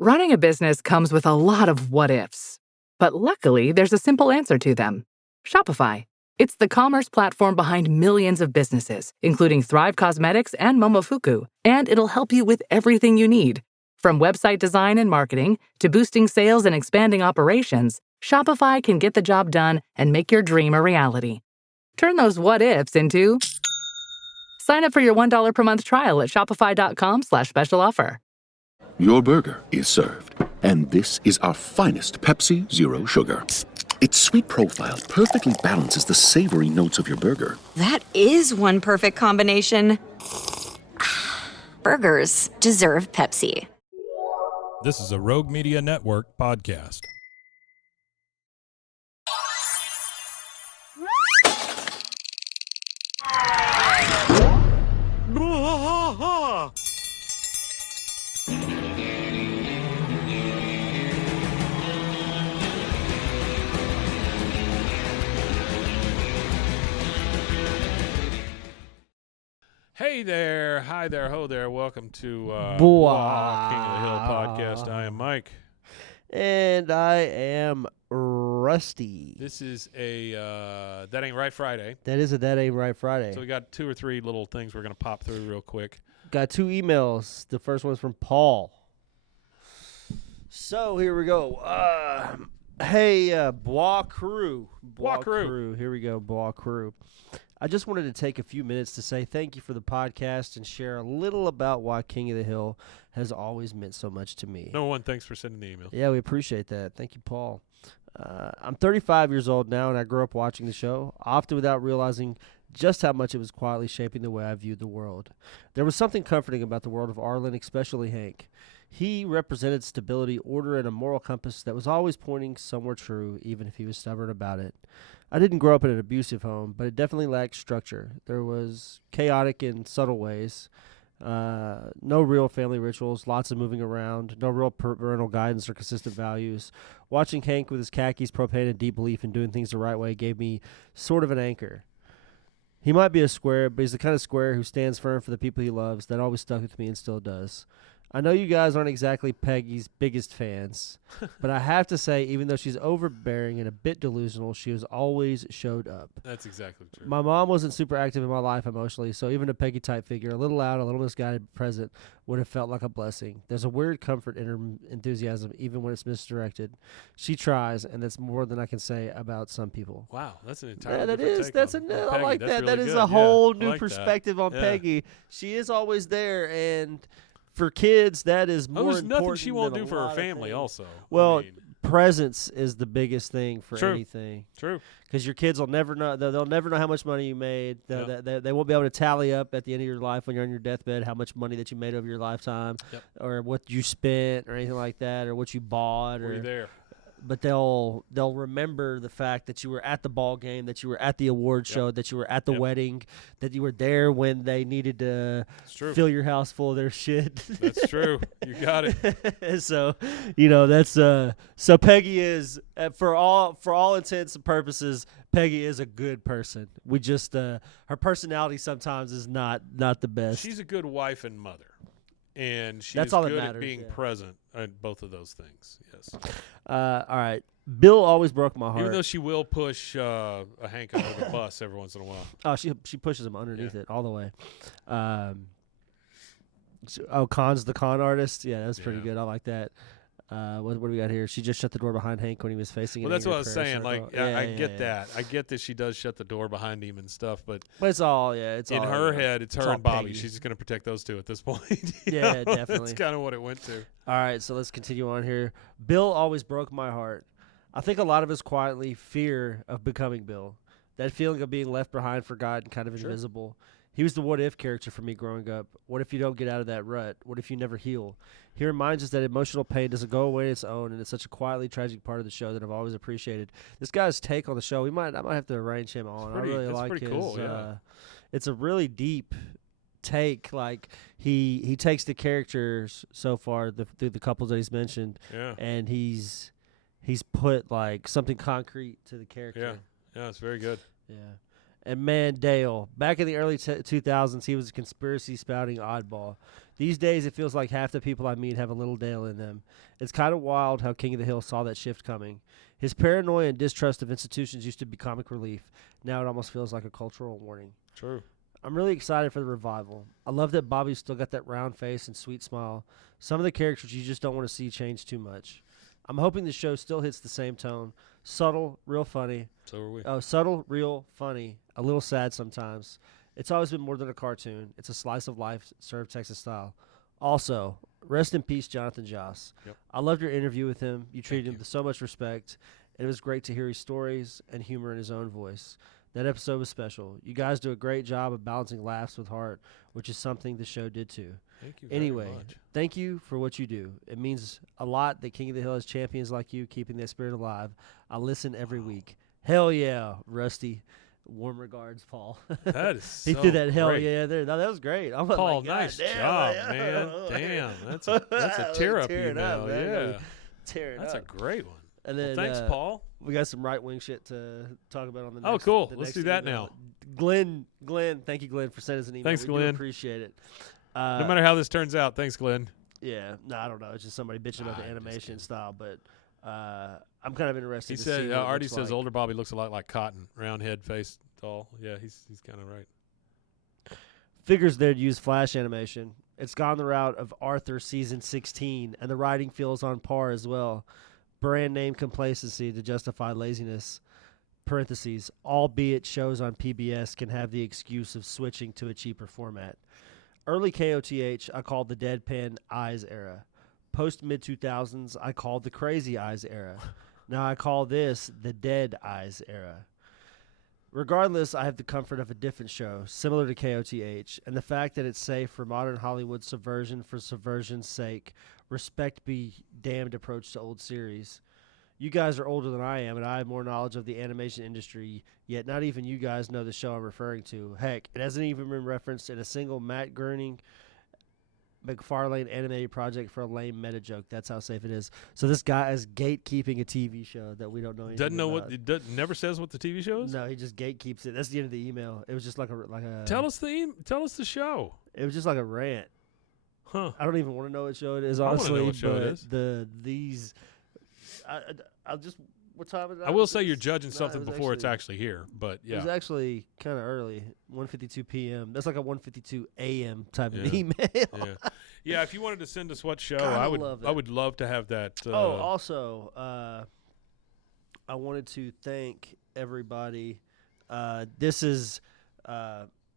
Running a business comes with a lot of what-ifs. But luckily, there's a simple answer to them. Shopify. It's the commerce platform behind millions of businesses, including Thrive Cosmetics and Momofuku, and it'll help you with everything you need. From website design and marketing to boosting sales and expanding operations, Shopify can get the job done and make your dream a reality. Turn those what-ifs into... Sign up for your $1 per month trial at shopify.com/special offer. Your burger is served, and this is our finest Pepsi Zero Sugar. Its sweet profile perfectly balances the savory notes of your burger. That is one perfect combination. Burgers deserve Pepsi. This is a Rogue Media Network podcast. Hey there, hi there, ho there. Welcome to King of the Hill podcast. I am Mike. And I am Rusty. This is a That Ain't Right Friday. That is a That Ain't Right Friday. So we got two or three little things we're going to pop through real quick. Got two emails. The first one's from Paul. So here we go. Hey, Bois Crew. Bois Crew. Here we go, Bois Crew. I just wanted to take a few minutes to say thank you for the podcast and share a little about why King of the Hill has always meant so much to me. Number one, thanks for sending the email. Yeah, we appreciate that. Thank you, Paul. I'm 35 years old now, and I grew up watching the show, often without realizing just how much it was quietly shaping the way I viewed the world. There was something comforting about the world of Arlen, especially Hank. He represented stability, order, and a moral compass that was always pointing somewhere true, even if he was stubborn about it. I didn't grow up in an abusive home, but it definitely lacked structure. There was chaotic in subtle ways. No real family rituals, lots of moving around, no real parental guidance or consistent values. Watching Hank with his khakis, propane, and deep belief in doing things the right way gave me sort of an anchor. He might be a square, but he's the kind of square who stands firm for the people he loves. That always stuck with me and still does. I know you guys aren't exactly Peggy's biggest fans, but I have to say, even though she's overbearing and a bit delusional, she has always showed up. That's exactly true. My mom wasn't super active in my life emotionally, so even a Peggy-type figure, a little loud, a little misguided present, would have felt like a blessing. There's a weird comfort in her enthusiasm, even when it's misdirected. She tries, and that's more than I can say about some people. Wow, that's an entirely Yeah, that different is. take That's on I Peggy. like That's that. really That is good. a whole I new like perspective on Yeah. Peggy. She is always there, and for kids, that is more There's important nothing she won't than do a for her lot of family things. also. Well, I mean, presence is the biggest thing for True. anything. true. Because your kids will never know. They'll never know how much money you made. Yep. They won't be able to tally up at the end of your life when you're on your deathbed how much money that you made over your lifetime, Yep. or what you spent, or anything like that, or what you bought, Were you there? but they'll remember the fact that you were at the ball game, that you were at the award show, that you were at the Yep. wedding, that you were there when they needed to It's true. fill your house full of their shit. That's true. You got it. So, that's so Peggy is for all intents and purposes, Peggy is a good person. We just her personality sometimes is not the best. She's a good wife and mother. And she's That's all that good at matters, being yeah. present at both of those things. Yes. All right. Bill always broke my heart. Even though she will push a Hank under the bus every once in a while. Oh, she pushes him underneath Yeah. it all the way. Khan's the con artist. Yeah, that's pretty Yeah. good. I like that. What do we got here? She just shut the door behind Hank when he was facing. Well, an that's what I angry was prayer saying. circle. Like, I get that. I get that she does shut the door behind him and stuff, but But it's all it's in all, her head, it's her all and Bobby. Peggy. She's just going to protect those two at this point. Yeah, That's definitely. kind of what it went to. All right, so let's continue on here. Bill always broke my heart. I think a lot of us quietly fear of becoming Bill. That feeling of being left behind, forgotten, kind of invisible. He was the what-if character for me growing up. What if you don't get out of that rut? What if you never heal? He reminds us that emotional pain doesn't go away on its own, and it's such a quietly tragic part of the show that I've always appreciated. This guy's take on the show, I might have to arrange him on. I really that's like pretty his. cool, yeah. It's a really deep take. Like he takes the characters so far, through the couples that he's mentioned, Yeah. and he's put like something concrete to the character. Yeah, it's very good. Yeah. And man, Dale, back in the early 2000s, he was a conspiracy-spouting oddball. These days, it feels like half the people I meet have a little Dale in them. It's kind of wild how King of the Hill saw that shift coming. His paranoia and distrust of institutions used to be comic relief. Now it almost feels like a cultural warning. True. I'm really excited for the revival. I love that Bobby's still got that round face and sweet smile. Some of the characters you just don't want to see change too much. I'm hoping the show still hits the same tone. Subtle, real funny. So are we. Oh, subtle, real, funny. A little sad sometimes. It's always been more than a cartoon. It's a slice of life served Texas style. Also, rest in peace, Jonathan Joss. Yep. I loved your interview with him. You treated him you. with so much respect, and it was great to hear his stories and humor in his own voice. That episode was special. You guys do a great job of balancing laughs with heart, which is something the show did too. Thank you Anyway, very much. thank you for what you do. It means a lot that King of the Hill has champions like you keeping that spirit alive. I listen every week. Hell yeah, Rusty. Warm regards, Paul. That is He so threw that hell great. yeah there. No, that was great. I'm Paul, like, nice God damn, job, yeah. man. Damn, that's a tear-up Tear it up, email. man. Yeah. Tear it That's up. a great one. And Well, then, thanks, Paul. We got some right wing shit to talk about on the Oh, next. cool. the Let's next do that email. now. Glenn, thank you, Glenn, for sending us an email. Thanks, we do Glenn. appreciate it. No matter how this turns out, thanks, Glenn. Yeah, no, I don't know. It's just somebody bitching about the I'm just animation kidding. style, but I'm kind of interested He to said, see what it Artie looks says like. older Bobby looks a lot like Cotton. Round head, face tall. Yeah, he's kind of right. Figures they'd use Flash animation. It's gone the route of Arthur season 16, and the writing feels on par as well. Brand name complacency to justify laziness. Parentheses, albeit shows on PBS can have the excuse of switching to a cheaper format. Early KOTH, I called the deadpan eyes era. Post mid-2000s, I called the crazy eyes era. Now I call this the dead eyes era. Regardless, I have the comfort of a different show, similar to KOTH, and the fact that it's safe for modern Hollywood subversion for subversion's sake. Respect be damned approach to old series. You guys are older than I am, and I have more knowledge of the animation industry, yet not even you guys know the show I'm referring to. Heck, it hasn't even been referenced in a single Matt Groening McFarlane animated project for a lame meta joke. That's how safe it is. So this guy is gatekeeping a TV show that we don't know anything Doesn't know about. what it never says what the TV show is. No, he just gatekeeps it. That's the end of the email. It was just like a. Tell us the show. It was just like a rant. Huh? I don't even want to know what show it is, I wanna honestly. know what show it but is. I'll just. What time is it? I will say you're It's- judging no, something it was before it's actually here, but It was yeah. actually kind of early, 1:52 p.m. That's like a 1:52 a.m. type of Yeah. email. Yeah. Yeah, if you wanted to send us what show, God, I I would love that. I would love to have that. Also, I wanted to thank everybody. This is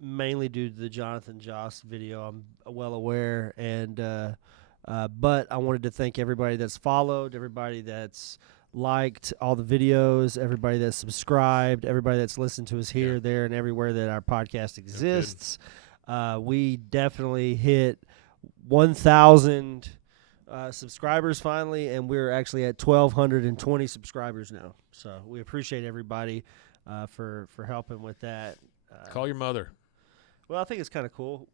mainly due to the Jonathan Joss video. I'm well aware, and but I wanted to thank everybody that's followed, everybody that's liked all the videos, everybody that's subscribed, everybody that's listened to us here, there, and everywhere that our podcast exists. We definitely hit 1,000 subscribers finally, and we're actually at 1,220 subscribers now. So we appreciate everybody for helping with that. Call your mother. Well, I think it's kind of cool.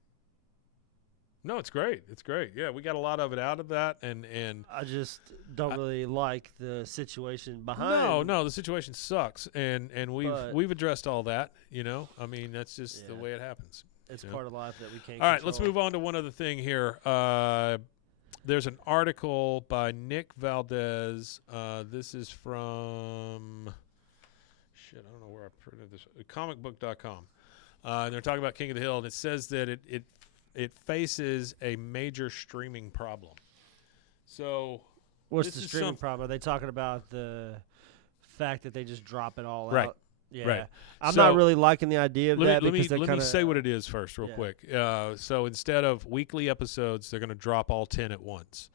No, it's great. It's great. Yeah, we got a lot of it out of that, and I just don't really like the situation behind. no, the situation sucks, and But- we've addressed all that. You know, I mean that's just the Yeah. way it happens. It's Yeah. part of life that we can't. All right, let's control. move on to one other thing here. There's an article by Nick Valdez. This is from I don't know where I printed this. Comicbook.com. And they're talking about King of the Hill, and it says that it faces a major streaming problem. So What's this the is streaming some- problem? Are they talking about the fact that they just drop it all Right. out? Yeah. Right. I'm So, not really liking the idea of that let because me kinda, say what it is first, real yeah. quick. So instead of weekly episodes, they're going to drop all 10 at once,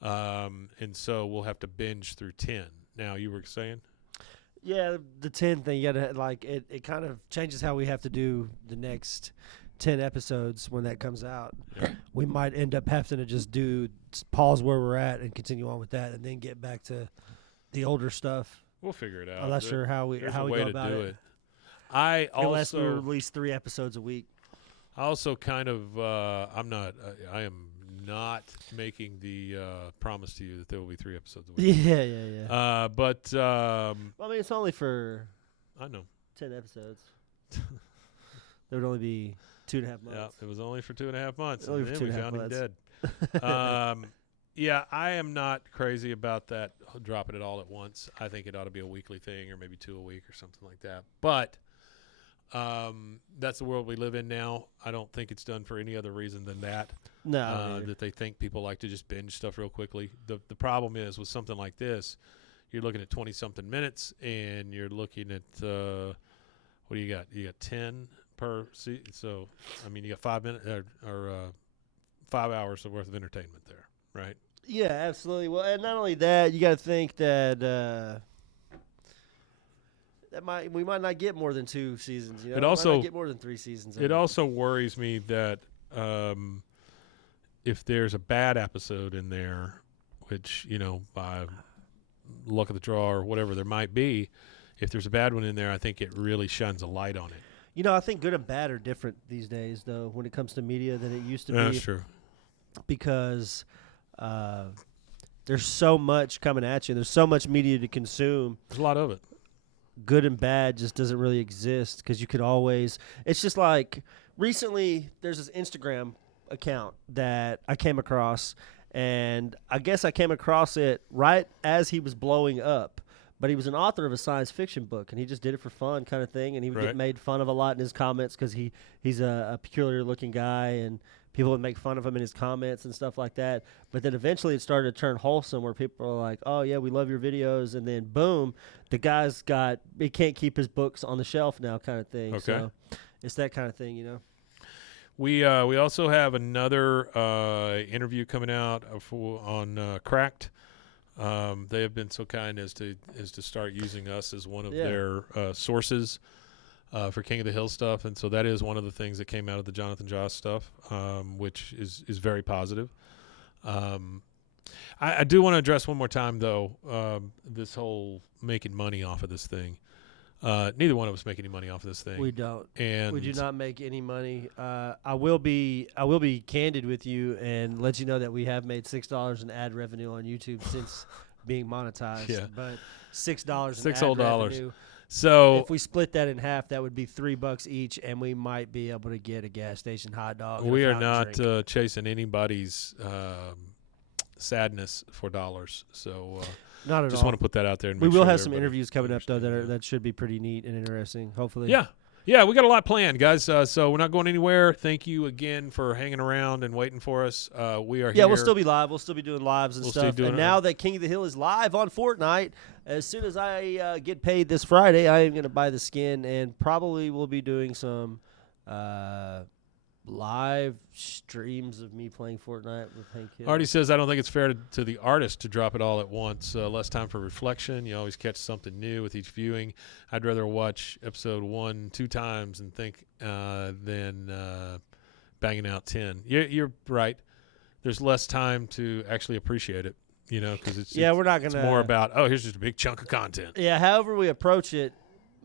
and so we'll have to binge through 10. Now, you were saying? Yeah, the 10 thing, you gotta like it kind of changes how we have to do the next 10 episodes when that comes out. Yeah. We might end up having to just pause where we're at and continue on with that, and then get back to the older stuff. We'll figure it out. I'm not sure how we There's how a we way go to about do it. it. I Unless we also release 3 episodes a week. kind of I am not making the promise to you that there will be 3 episodes a week. Yeah. But Well, I mean, it's only for I know. 10 episodes. There would only be 2.5 months. Yeah, it was only for 2.5 months, Only and for then we 2.5 found him months. dead. Yeah, I am not crazy about that, dropping it all at once. I think it ought to be a weekly thing or maybe 2 a week or something like that. But that's the world we live in now. I don't think it's done for any other reason than that. No. That they think people like to just binge stuff real quickly. The problem is with something like this, you're looking at 20-something minutes, and you're looking at what do you got? You got 10 per season. So, I mean, you got 5 minutes or 5 hours worth of entertainment there, right? Yeah, absolutely. Well, and not only that, you got to think that we might not get more than 2 seasons. You know? It also might not get more than 3 seasons. It also worries me that if there's a bad episode in there, which, by luck of the draw or whatever there might be, if there's a bad one in there, I think it really shines a light on it. I think good and bad are different these days, though, when it comes to media than it used to be. That's true. Because there's so much coming at you. There's so much media to consume. There's a lot of it. Good and bad just doesn't really exist because you could always – it's just like recently there's this Instagram account that I came across, and I guess I came across it right as he was blowing up. But he was an author of a science fiction book, and he just did it for fun kind of thing, and he would get made fun of a lot in his comments because he's a peculiar-looking guy, and people would make fun of him in his comments and stuff like that. But then eventually it started to turn wholesome where people are like, oh, yeah, we love your videos. And then, boom, the guy's he can't keep his books on the shelf now kind of thing. Okay. So it's that kind of thing, We also have another interview coming out on Cracked. They have been so kind as to start using us as one of their sources for King of the Hill stuff, and so that is one of the things that came out of the Jonathan Joss stuff, which is very positive. I do want to address one more time, though, this whole making money off of this thing. Neither one of us make any money off of this thing. We don't. And we do not make any money. I will be candid with you and let you know that we have made $6 in ad revenue on YouTube since being monetized. Yeah. But $6 in $6 ad revenue. So if we split that in half, that would be $3 each, and we might be able to get a gas station hot dog. We are and a not fountain drink. chasing anybody's sadness for dollars. So Not at just all. want to put that out there. And We make will sure have some everybody interviews coming up though understands that should be pretty neat and interesting. Hopefully. Yeah, we got a lot planned, guys. So we're not going anywhere. Thank you again for hanging around and waiting for us. We are here. Yeah, we'll still be live. We'll still be doing lives and We'll stuff. still And doing now that King of the Hill is live on Fortnite, as soon as I get paid this Friday, I am going to buy the skin, and probably we'll be doing some live streams of me playing Fortnite with Hank Hill. Artie says, I don't think it's fair to the artist to drop it all at once. Less time for reflection. You always catch something new with each viewing. I'd rather watch episode 1 2 times and think than banging out 10. You're right. There's less time to actually appreciate it, because we're not going it's more about, here's just a big chunk of content. Yeah, however we approach it,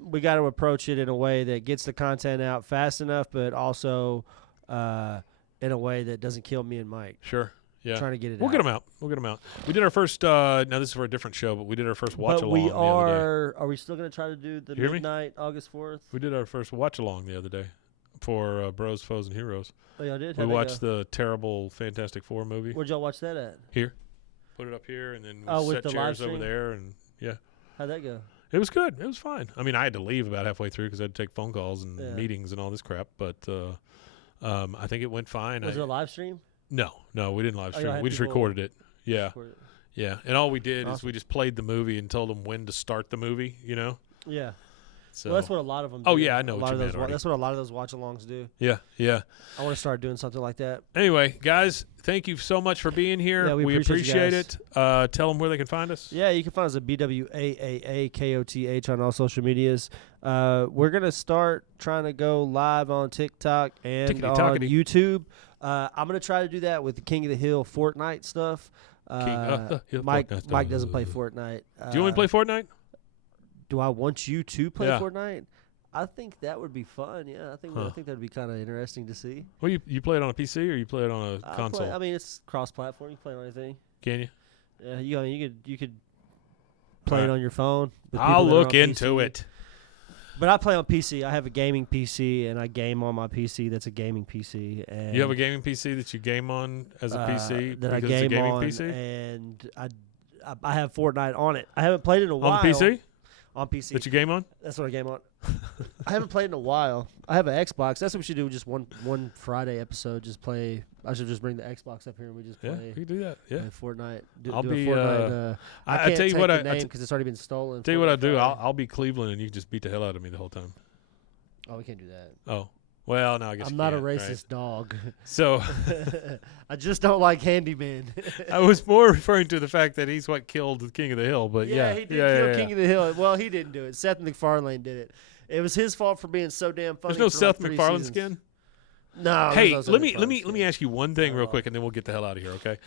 we got to approach it in a way that gets the content out fast enough, but also in a way that doesn't kill me and Mike. Sure. Yeah. Trying to get it We'll out. get them out. We'll get them out. We did our first, now this is for a different show, but we did our first watch-along the other day. Are we still going to try to do the You hear me? midnight August 4th? We did our first watch-along the other day for Bros, Foes, and Heroes. Oh, y'all did? We How'd that watched go? the terrible Fantastic Four movie. Where'd y'all watch that at? Here. Put it up here, and then Oh, we with set the chairs live over stream? there, and How'd that go? it was good. It was fine. I mean, I had to leave about halfway through because I had to take phone calls and Yeah. meetings and all this crap, but I think it went fine. Was it a live stream? No, we didn't live Oh, y'all stream. had We just people recorded it. Yeah, For it? yeah. And all we did is Awesome. we just played the movie and told them when to start the movie, Yeah. So, Well, that's what a lot of them do. Oh, yeah, I know A what lot you of meant, those. Artie. That's what a lot of those watch-alongs do. yeah. I want to start doing something like that. Anyway, guys, thank you so much for being here. Yeah, we appreciate appreciate you it. Tell them where they can find us. Yeah, you can find us at BWAAAKOTH on all social medias. We're going to start trying to go live on TikTok and on Tickety-tockety. YouTube. I'm going to try to do that with the King of the Hill Fortnite stuff. King of the Hill Mike Fortnite doesn't play stuff. Fortnite. Do you want to play Fortnite? Do I want you to play Yeah. Fortnite? I think that would be fun. Yeah, I think that would be kind of interesting to see. Well, you play it on a PC or you play it on a console? I mean, it's cross-platform. You can play it on anything. Can you? Yeah, you could play it Alright. on your phone. with I'll people that are look on into PC. it. But I play on PC. I have a gaming PC, and I game on my PC. That's a gaming PC. And You have a gaming PC that you game on as a PC that I because it's a game gaming on, PC? and I have Fortnite on it. I haven't played it in a while. On the PC? On PC. That you game on? That's what I game on. I haven't played in a while. I have an Xbox. That's what we should do. Just one Friday episode. Just play. I should just bring the Xbox up here and we just Yeah, play. we can do that. Yeah. Fortnite. I'll do be, a Fortnite. I can't tell you take what, the I name because it's already been stolen. Tell you what Fortnite I'll do. Friday. I'll be Cleveland and you can just beat the hell out of me the whole time. Oh, we can't do that. Oh. Well, no, I guess I'm you not a can't, racist right? dog. So I just don't like handyman. I was more referring to the fact that he's what killed the King of the Hill, but yeah. He did kill King of the Hill. Well, he didn't do it. Seth MacFarlane did it. It was his fault for being so damn funny. There's no for Seth like 3 MacFarlane seasons. skin? No. Hey, there's no let Seth me MacFarlane ask you one thing real Oh. quick, and then we'll get the hell out of here, okay?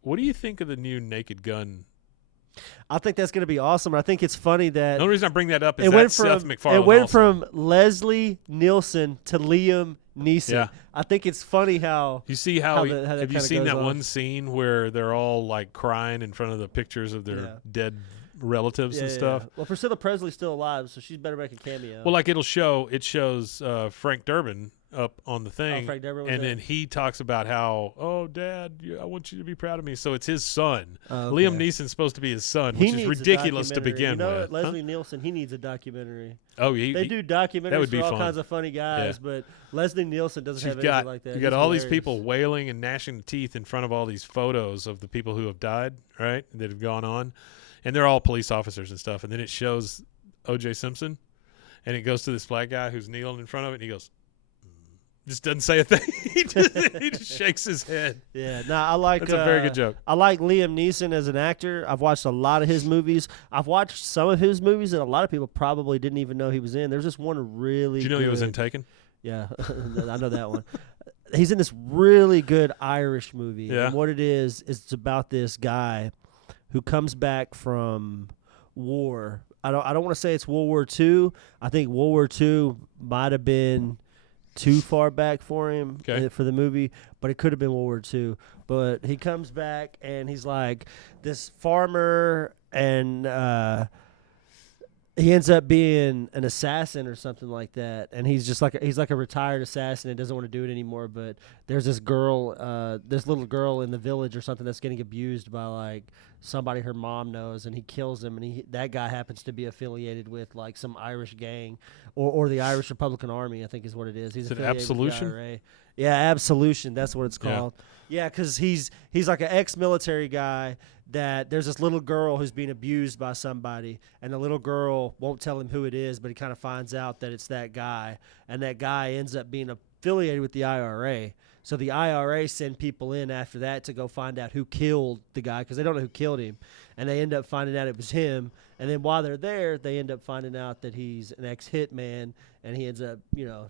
What do you think of the new Naked Gun? I think that's going to be awesome. I think it's funny that The only reason I bring that up is it went Seth from MacFarlane. it went also. from Leslie Nielsen to Liam Neeson. Yeah. I think it's funny how You see how, how that have you kinda seen goes that on. one scene where they're all like crying in front of the pictures of their Yeah. dead relatives and stuff? Well, Priscilla Presley's still alive, so she's better make a cameo. Well, like it shows Frank Durbin up on the thing, Frank Durbin was and there. then he talks about how, oh, Dad, I want you to be proud of me. So it's his son. Oh, okay. Liam Neeson's supposed to be his son, He which is needs a ridiculous to documentary. begin you know with. What? Huh? Leslie Nielsen, he needs a documentary. Oh, They do documentaries that would be for all fun. kinds of funny guys, but Leslie Nielsen doesn't have You've anything got like that. you got He's all these hilarious. people wailing and gnashing teeth in front of all these photos of the people who have died, right? That have gone on, and they're all police officers and stuff. And then it shows O.J. Simpson, and it goes to this black guy who's kneeling in front of it, and he goes, just doesn't say a thing. he just shakes his head. Yeah, no, I like. That's a very good joke. I like Liam Neeson as an actor. I've watched a lot of his movies. I've watched some of his movies that a lot of people probably didn't even know he was in. There's just one really. Did you know he was in Taken? Yeah, I know that one. He's in this really good Irish movie. Yeah. And what it is it's about this guy who comes back from war. I don't want to say it's World War II. I think World War II might have been too far back for him for the movie, but it could have been World War II. But he comes back and he's like this farmer, and he ends up being an assassin or something like that. And he's just like he's like a retired assassin and doesn't want to do it anymore. But there's this girl, this little girl in the village or something that's getting abused by like somebody her mom knows, and he kills him. And that guy happens to be affiliated with like some Irish gang or the Irish Republican Army, I think is what it is. He's Is it affiliated with the Absolution? IRA. Yeah, Absolution. That's what it's called. Yeah, because he's like an ex-military guy that there's this little girl who's being abused by somebody, and the little girl won't tell him who it is, but he kind of finds out that it's that guy, and that guy ends up being affiliated with the IRA. So the IRA send people in after that to go find out who killed the guy because they don't know who killed him, and they end up finding out it was him. And then while they're there, they end up finding out that he's an ex-hitman, and he ends up,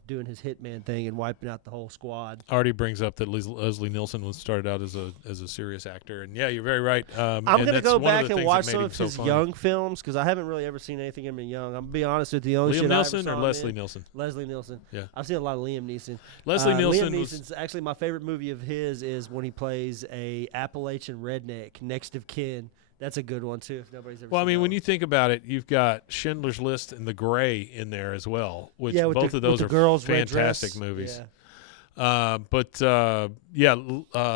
doing his hitman thing and wiping out the whole squad. Already brings up that Leslie Nielsen was started out as a serious actor, and yeah, you're very right. I'm going to go back and watch some of his funny. young films because I haven't really ever seen anything of him young. I'm going to be honest with you. The only Liam shit Neeson I ever or saw him Leslie in- Nielsen? Leslie Nielsen. Yeah. I've seen a lot of Liam Neeson. Leslie Nielsen Liam was- Neeson's actually my favorite movie of his is when he plays a Appalachian redneck, next of kin. That's a good one too. If nobody's ever. Well, I seen mean, that when one. you think about it, you've got Schindler's List and The Gray in there as well, which Yeah, with both the- of those with are the girl's red fantastic dress. movies. Yeah.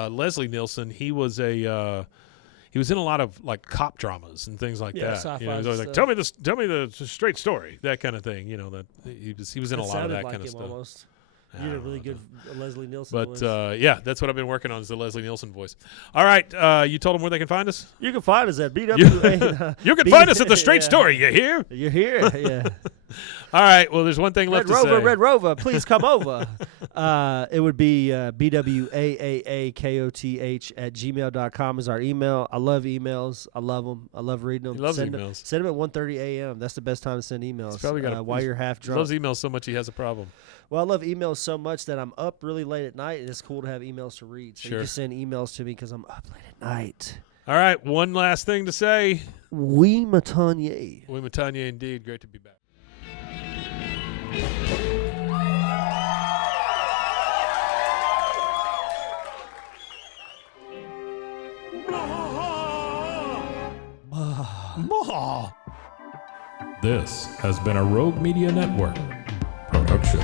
Leslie Nielsen, he was in a lot of like cop dramas and things like Yeah, that. sci-fi He was always like, stuff. tell me the straight story, that kind of thing. That he was in a It lot of sounded that like kind of him stuff. almost. I You did a don't really know. good Leslie Nielsen But voice. yeah, that's what I've been working on is the Leslie Nielsen voice. All right, you told them where they can find us. You can find us at BWA. You can find us at the Straight Story. You hear? You're here, yeah. All right. Well, there's one thing left Red to Rover, say. Red Rover, please come over. It would be BWAAAKOTH@gmail.com is our email. I love emails. I love them. I love reading them. He loves send emails. Send them at 1:30 a.m. That's the best time to send emails. He's probably got while you're half He drunk. loves emails so much he has a problem. Well, I love emails so much that I'm up really late at night, and it's cool to have emails to read. So Sure. you can send emails to me because I'm up late at night. All right. One last thing to say. Oui, Matanye. Oui, Matanya, indeed. Great to be back. This has been a Rogue Media Network production.